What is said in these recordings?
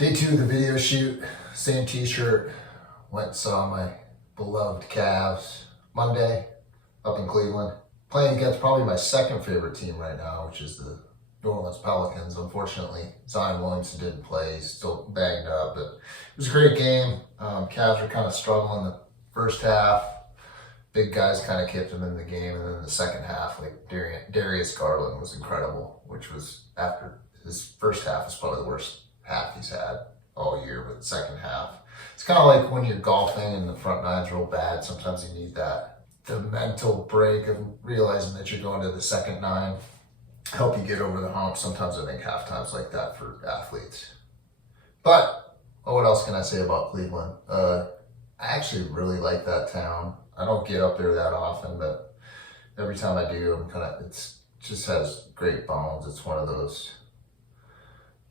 Day 2 of the video shoot, same t-shirt, went and saw my beloved Cavs Monday up in Cleveland. Playing against probably my second favorite team right now, which is the New Orleans Pelicans. Unfortunately, Zion Williamson didn't play, he's still banged up, but it was a great game. Cavs were kind of struggling the first half. Big guys kind of kept them in the game, and then the second half, like Darius Garland was incredible, which was after his first half is probably the worst half he's had all year, but the second half, it's kind of like when you're golfing and the front nine's real bad. Sometimes you need the mental break of realizing that you're going to the second nine, help you get over the hump. Sometimes I think halftime's like that for athletes. But what else can I say about Cleveland? I actually really like that town. I don't get up there that often, but every time I do, it just has great bones. It's one of those,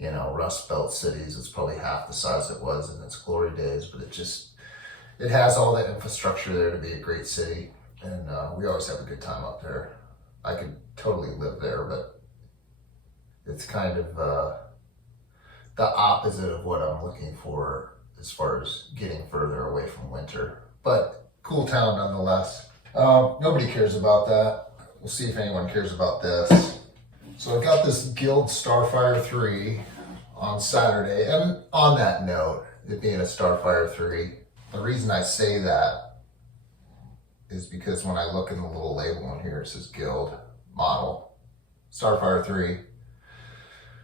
Rust Belt cities. It's probably half the size it was in its glory days, but it has all the infrastructure there to be a great city. And we always have a good time up there. I could totally live there, but it's kind of the opposite of what I'm looking for as far as getting further away from winter. But cool town nonetheless. Nobody cares about that. We'll see if anyone cares about this. So I got this Guild Starfire III on Saturday. And on that note, it being a Starfire III, the reason I say that is because when I look in the little label in here, it says Guild model, Starfire III.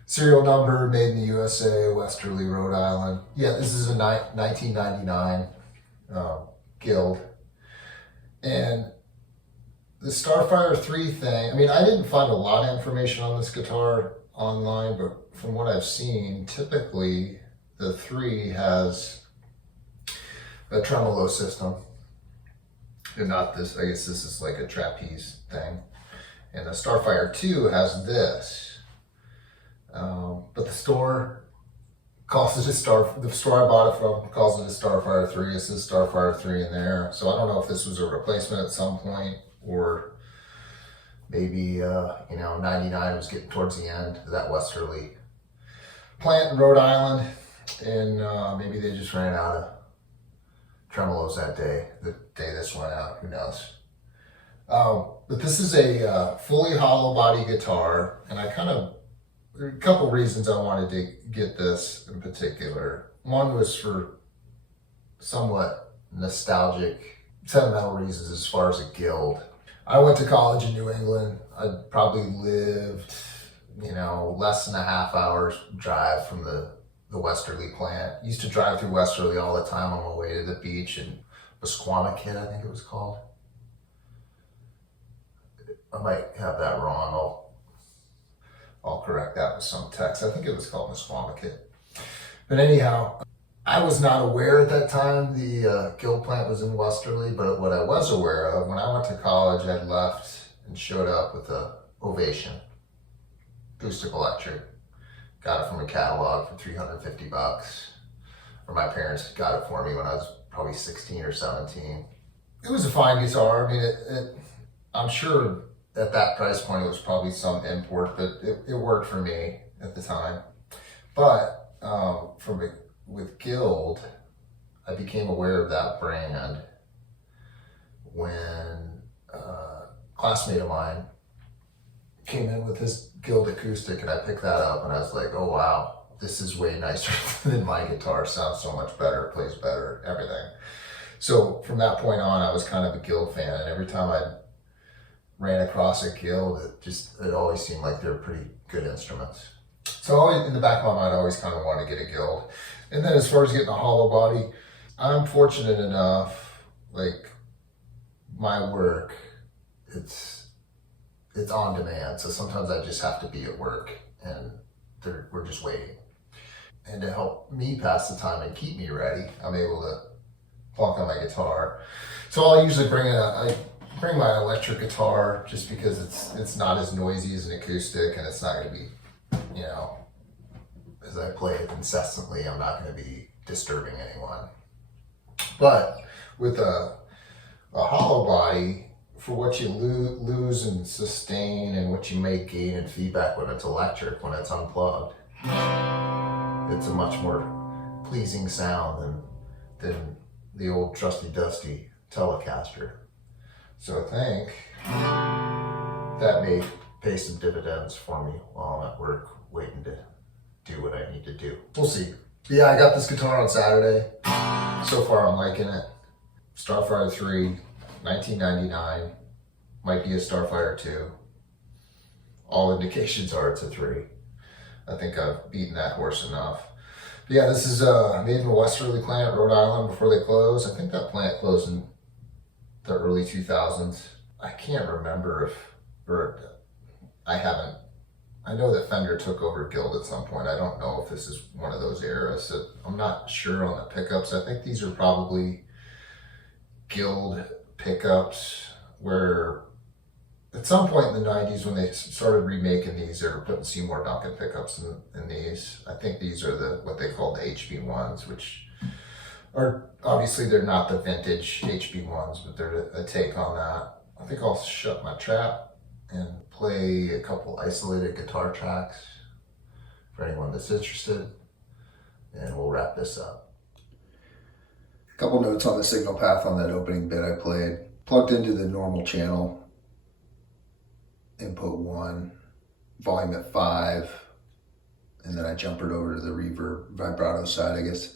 Serial number, made in the USA, Westerly, Rhode Island. Yeah, this is a 1999 Guild. And the Starfire III thing, I didn't find a lot of information on this guitar online, but from what I've seen, typically the 3 has a tremolo system. And not this, I guess this is like a trapeze thing. And the Starfire 2 has this. But the store calls it the store I bought it from calls it a Starfire 3. It says Starfire 3 in there. So I don't know if this was a replacement at some point, or maybe, 99 was getting towards the end of that Westerly plant in Rhode Island. And maybe they just ran out of tremolos that day, the day this went out, who knows. But this is a fully hollow body guitar, and there are a couple reasons I wanted to get this in particular. One was for somewhat nostalgic, sentimental reasons as far as a Guild. I went to college in New England. I probably lived, less than a half hour's drive from the Westerly plant. Used to drive through Westerly all the time on my way to the beach in Musquamaket, I think it was called. I might have that wrong. I'll correct that with some text. I think it was called Musquamaket. But anyhow, I was not aware at that time the Guild plant was in Westerly, but what I was aware of, when I went to college, I'd left and showed up with a Ovation, acoustic electric. Got it from a catalog for $350. Or my parents got it for me when I was probably 16 or 17. It was a fine guitar. I'm sure at that price point it was probably some import, but it worked for me at the time. But with Guild, I became aware of that brand when a classmate of mine came in with his Guild acoustic, and I picked that up and I was like, oh wow, this is way nicer than my guitar. Sounds so much better, plays better, everything. So from that point on, I was kind of a Guild fan, and every time I ran across a Guild, it always seemed like they were pretty good instruments. So always in the back of my mind, I always kind of wanted to get a Guild. And then as far as getting a hollow body, I'm fortunate enough, like my work, it's on demand. So sometimes I just have to be at work and we're just waiting. And to help me pass the time and keep me ready, I'm able to plunk on my guitar. So I'll usually bring my electric guitar just because it's not as noisy as an acoustic, and it's not going to be, as I play it incessantly, I'm not going to be disturbing anyone. But with a hollow body, for what you lose and sustain and what you may gain in feedback when it's electric, when it's unplugged, it's a much more pleasing sound than the old trusty dusty Telecaster. So I think that may pay some dividends for me while I'm at work waiting to do what I need to do. We'll see. But yeah, I got this guitar on Saturday. So far I'm liking it. Starfire III, 1999. Might be a Starfire II. All indications are it's a 3. I think I've beaten that horse enough. But yeah, this is made in a Westerly plant, Rhode Island, before they closed. I think that plant closed in the early 2000s. I can't remember I know that Fender took over Guild at some point. I don't know if this is one of those eras. So I'm not sure on the pickups. I think these are probably Guild pickups where at some point in the 90s when they started remaking these, they were putting Seymour Duncan pickups in these. I think these are what they call the HB1s, which are obviously they're not the vintage HB1s, but they're a take on that. I think I'll shut my trap and play a couple isolated guitar tracks for anyone that's interested, and we'll wrap this up. A couple notes on the signal path on that opening bit I played. Plugged into the normal channel, input 1, volume at 5, and then I jumpered over to the reverb vibrato side, I guess,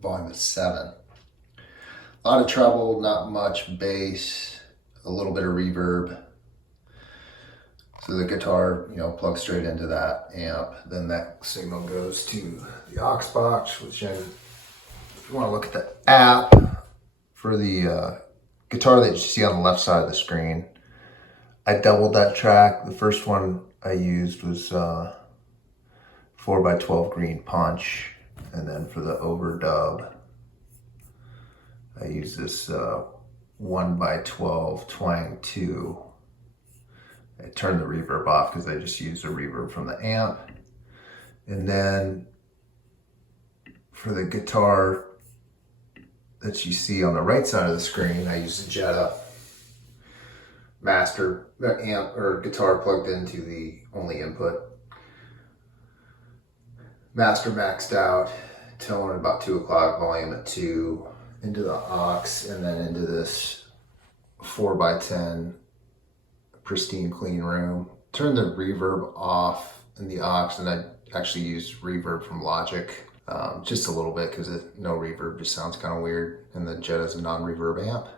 volume at 7. A lot of treble, not much bass, a little bit of reverb. So the guitar, plugs straight into that amp. Then that signal goes to the aux box, which if you want to look at the app for the guitar that you see on the left side of the screen, I doubled that track. The first one I used was 4x12 green punch. And then for the overdub, I used this 1x12 twang 2. I turned the reverb off because I just used the reverb from the amp. And then for the guitar that you see on the right side of the screen, I used the Jetta master, the amp or guitar plugged into the only input. Master maxed out, tone at about 2 o'clock, volume at 2, into the aux, and then into this 4x10 pristine clean room. Turn the reverb off in the aux, and I actually used reverb from Logic, just a little bit because no reverb just sounds kind of weird, and the Jetta's a non-reverb amp.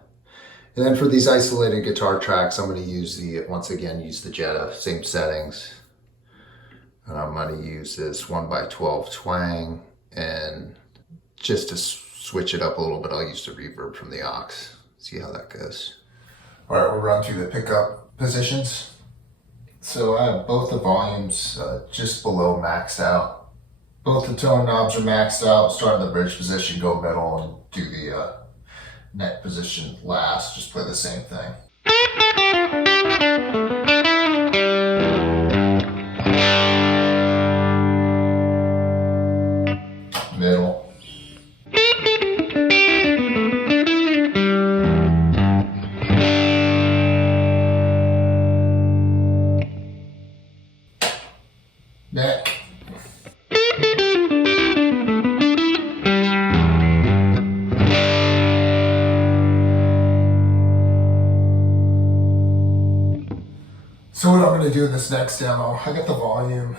And then for these isolated guitar tracks, I'm going to once again use the Jetta, same settings. And I'm going to use this 1x12 twang, and just to switch it up a little bit, I'll use the reverb from the aux. See how that goes. All right, we'll run through the pickup positions. So I have both the volumes just below maxed out. Both the tone knobs are maxed out. Start in the bridge position, go middle, and do the neck position last. Just play the same thing. Middle. Neck. So what I'm going to do in this next demo, I got the volume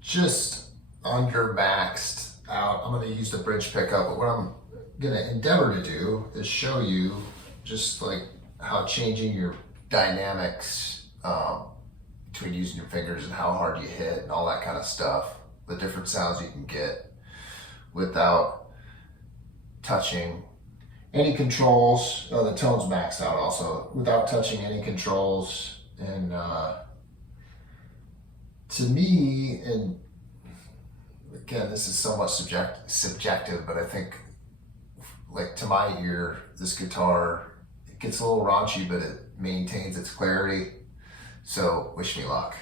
just under maxed out. I'm going to use the bridge pickup, but what I'm going to endeavor to do is show you just like how changing your dynamics between using your fingers and how hard you hit and all that kind of stuff, the different sounds you can get without touching any controls. Oh, the tone's maxed out also, without touching any controls. And to me, and again, this is somewhat subjective, but I think, like, to my ear, this guitar, it gets a little raunchy, but it maintains its clarity. So wish me luck.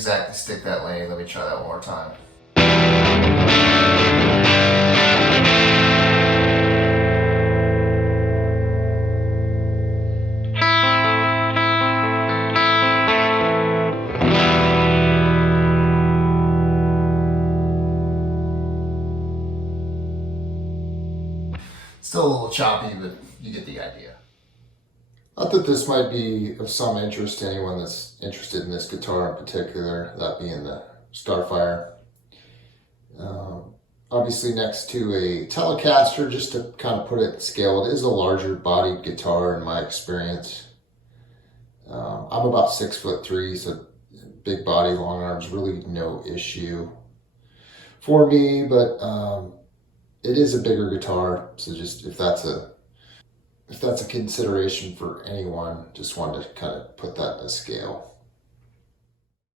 exactly stick that lane. Let me try that one more time. Still a little choppy, but you get the idea. I thought this might be of some interest to anyone that's interested in this guitar in particular, that being the Starfire. Obviously next to a Telecaster, just to kind of put it in scale, it is a larger bodied guitar in my experience. I'm about 6'3", so big body, long arms, really no issue for me, but it is a bigger guitar, so just if that's a consideration for anyone, just wanted to kind of put that in a scale.